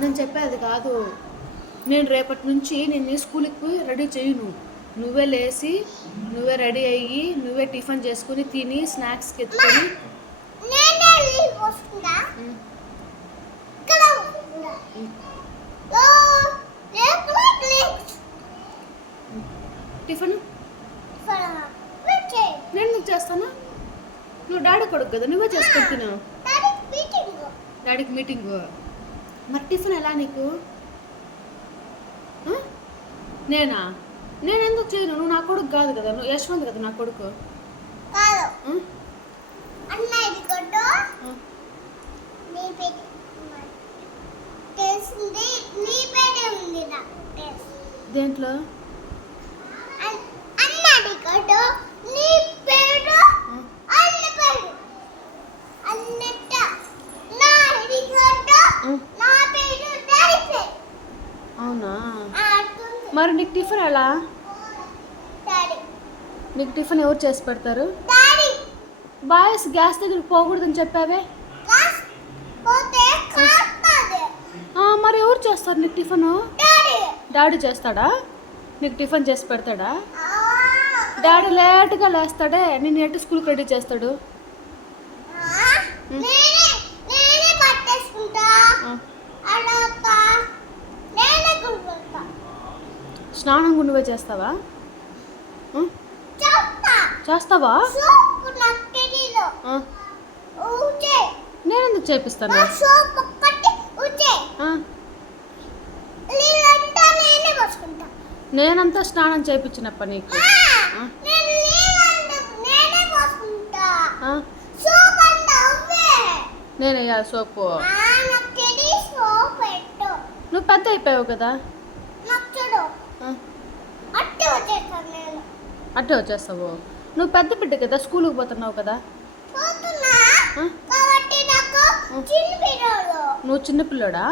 నేను చెప్పేది కాదు. నేను రేపటి నుంచి నేను స్కూల్కి పోయి రెడీ చేయను. నువ్వే లేచి నువ్వే రెడీ అయ్యి నువ్వే టిఫిన్ చేసుకుని తిని స్నాక్స్కి ఎత్తుకొని టిఫిన్ నేను నీకు చేస్తాను. నువ్వు డాడీ కొడుకు కదా, నువ్వే చేసుకొని తిను. డాడీకి మీటింగ్. మరి టిఫిన్ ఎలా నీకు? నేనా? నేను ఎందుకు చేయను? నువ్వు నా కొడుకు కాదు కదా, నువ్వు యశ్వంత్ కదా నా కొడుకు. దేంట్లో? అవునా? మరి నీకు టిఫిన్ ఎలా? నీకు టిఫిన్ ఎవరు చేసి పెడతారు? బాయ్స్ గ్యాస్ దగ్గరికి పోకూడదని చెప్పావే. మరి ఎవరు చేస్తారు నీకు టిఫిన్? డాడీ చేస్తాడా? నీకు టిఫిన్ చేసి పెడతాడా? డాడీ లేట్గా లేస్తాడే, నేను ఎటు స్కూల్కి రెడీ చేస్తాడు? స్నానం నువ్వే చేస్తావా? చేస్తావా? నేను ఎందుకు చేపిస్తాను? నేనంతా స్నానం చేయించినప్ప నీకు. నేను వేయాలి సోపు? నువ్వు పెద్ద అయిపోయావు కదా. అట్టే వచ్చేస్తావు. నువ్వు పెద్ద బిడ్డ కదా, స్కూల్కి పోతున్నావు కదా. నువ్వు చిన్నపిల్లడా?